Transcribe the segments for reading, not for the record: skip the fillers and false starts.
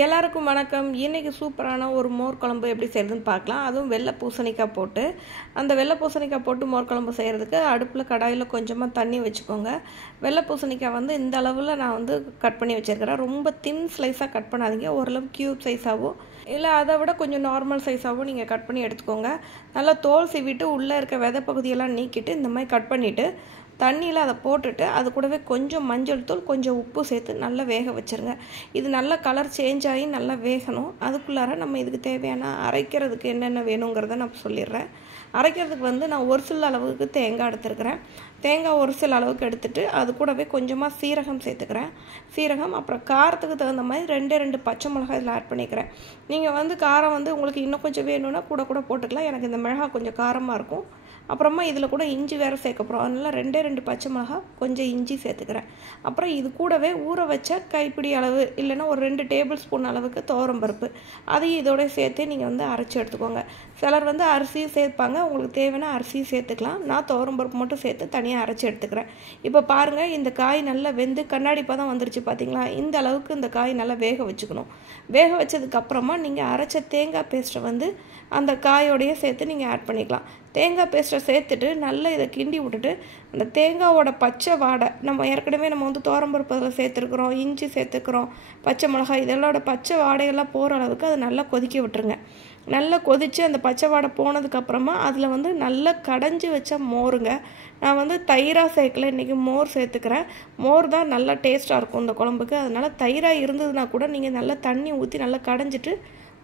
எல்லாருக்கும் வணக்கம். இன்னைக்கு சூப்பரான ஒரு மோர் குழம்பு எப்படி செய்யறதுன்னு பார்க்கலாம். அதுவும் வெள்ளை பூசணிக்காய் போட்டு அந்த வெள்ளை பூசணிக்காய் போட்டு மோர் குழம்பு செய்கிறதுக்கு அடுப்பில் கடாயில் கொஞ்சமாக தண்ணி வச்சுக்கோங்க. வெள்ளை பூசணிக்காய் இந்த அளவில் நான் கட் பண்ணி வச்சுருக்கிறேன். ரொம்ப தின் ஸ்லைஸாக கட் பண்ணாதீங்க. ஓரளவு க்யூப் சைஸாகவும் இல்லை அதை விட கொஞ்சம் நார்மல் சைஸாகவும் நீங்கள் கட் பண்ணி எடுத்துக்கோங்க. நல்லா தோல் சீவிட்டு உள்ளே இருக்க விதை பகுதியெல்லாம் நீக்கிட்டு இந்த மாதிரி கட் பண்ணிவிட்டு தண்ணியில் அதை போட்டுட்டு அது கூடவே கொஞ்சம் மஞ்சள் தூள் கொஞ்சம் உப்பு சேர்த்து நல்லா வேக வச்சுருங்க. இது நல்லா கலர் சேஞ்ச் ஆகி நல்லா வேகணும். அதுக்குள்ளார நம்ம இதுக்கு தேவையான அரைக்கிறதுக்கு என்னென்ன வேணுங்கிறத நான் சொல்லிடுறேன். அரைக்கிறதுக்கு நான் ஒரு சில அளவுக்கு தேங்காய் எடுத்துருக்கிறேன். தேங்காய் ஒரு சில அளவுக்கு எடுத்துகிட்டு அது கூடவே கொஞ்சமாக சீரகம் சேர்த்துக்கிறேன். சீரகம் அப்புறம் காரத்துக்கு தகுந்த மாதிரி ரெண்டு பச்சை மிளகாய் இதில் ஆட் பண்ணிக்கிறேன். நீங்கள் காரம் உங்களுக்கு இன்னும் கொஞ்சம் வேணும்னா கூட போட்டுக்கலாம். எனக்கு இந்த மிளகாய் கொஞ்சம் காரமாக இருக்கும். அப்புறமா இதில் கூட இஞ்சி வேறு சேர்க்க போகிறோம். அதனால் ரெண்டு பச்சை மிளகாய் கொஞ்சம் இஞ்சி சேர்த்துக்கிறேன். அப்புறம் இது கூடவே ஊற வச்ச கைப்பிடி அளவு இல்லைன்னா ஒரு 2 டேபிள் ஸ்பூன் அளவுக்கு துவரம்பருப்பு அதையும் இதோட சேர்த்து நீங்கள் அரைச்சி எடுத்துக்கோங்க. சிலர் அரிசியும் சேர்ப்பாங்க. உங்களுக்கு தேவைன்னா அரிசியும் சேர்த்துக்கலாம். நான் துவரம்பருப்பு மட்டும் சேர்த்து தனியாக அரைச்சி எடுத்துக்கிறேன். இப்போ பாருங்கள், இந்த காய் நல்லா வெந்து கண்ணாடி பதம் வந்துருச்சு பார்த்தீங்களா? இந்த அளவுக்கு இந்த காய் நல்லா வேக வச்சுக்கணும். வேக வச்சதுக்கப்புறமா நீங்கள் அரைச்ச தேங்காய் பேஸ்ட்டை அந்த காயோடையே சேர்த்து நீங்கள் ஆட் பண்ணிக்கலாம். தேங்காய் பேஸ்ட்டை சேர்த்துட்டு நல்லா இதை கிண்டி விட்டுட்டு அந்த தேங்காயோட பச்சை வாடை நம்ம ஏற்கனவே துவரம்பருப்பு அதில் சேர்த்துருக்குறோம், இஞ்சி சேர்த்துக்கிறோம், பச்சை மிளகாய் இதெல்லோட பச்சை வாடையெல்லாம் போகிற அளவுக்கு அதை நல்லா கொதிக்க விட்டுருங்க. நல்லா கொதித்து அந்த பச்சை வாடை போனதுக்கப்புறமா அதில் நல்லா கடைஞ்சி வச்ச மோருங்க. நான் தயிராக சேர்க்கல, இன்றைக்கி மோர் சேர்த்துக்கிறேன். மோர் தான் நல்லா டேஸ்ட்டாக இருக்கும் இந்த குழம்புக்கு. அதனால் தயிராக இருந்ததுன்னா கூட நீங்கள் நல்லா தண்ணி ஊற்றி நல்லா கடைஞ்சிட்டு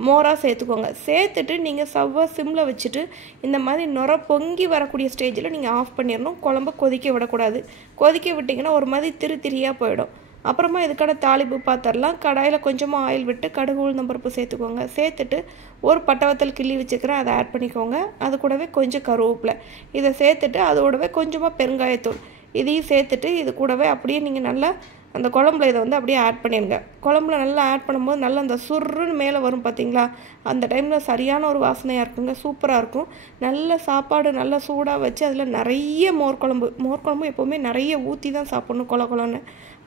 மோராக சேர்த்துக்கோங்க. சேர்த்துட்டு நீங்கள் சவ்வாக சிம்மில் வச்சுட்டு இந்த மாதிரி நுர பொங்கி வரக்கூடிய ஸ்டேஜில் நீங்கள் ஆஃப் பண்ணிடணும். குழம்பு கொதிக்க விடக்கூடாது. கொதிக்க விட்டிங்கன்னா ஒரு மாதிரி திரியாக போயிடும். அப்புறமா இதுக்கான தாளிப்பு பாத்திரலாம். கடாயில் கொஞ்சமாக ஆயில் விட்டு கடுகு உளுந்தம்பருப்பு சேர்த்துக்கோங்க. சேர்த்துட்டு ஒரு பட்டவத்தல் கிள்ளி வச்சுக்கிறேன், அதை ஆட் பண்ணிக்கோங்க. அது கூடவே கொஞ்சம் கருவேப்பிலை இதை சேர்த்துட்டு அதோடவே கொஞ்சமாக பெருங்காயத்தூள் இதையும் சேர்த்துட்டு இது கூடவே அப்படியே நீங்கள் நல்லா அந்த குழம்புல இதை அப்படியே ஆட் பண்ணிடுங்க. குழம்புல நல்லா ஆட் பண்ணும்போது நல்லா அந்த சுருன்னு மேலே வரும் பார்த்தீங்களா? அந்த டைமில் சரியான ஒரு வாசனையாக இருக்குங்க. சூப்பராக இருக்கும். நல்ல சாப்பாடு நல்லா சூடாக வச்சு அதில் நிறைய மோர் குழம்பு எப்போவுமே நிறைய ஊற்றி தான் சாப்பிட்ணும். கொலன்னு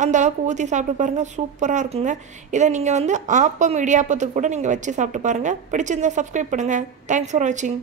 அந்த அளவுக்கு ஊற்றி சாப்பிட்டு பாருங்கள். சூப்பராக இருக்குங்க. இதை நீங்கள் ஆப்பம் இடியாப்பத்துக்கு கூட நீங்கள் வச்சு சாப்பிட்டு பாருங்கள். பிடிச்சிருந்தா சப்ஸ்கிரைப் பண்ணுங்கள். தேங்க்ஸ் ஃபார் வாட்சிங்.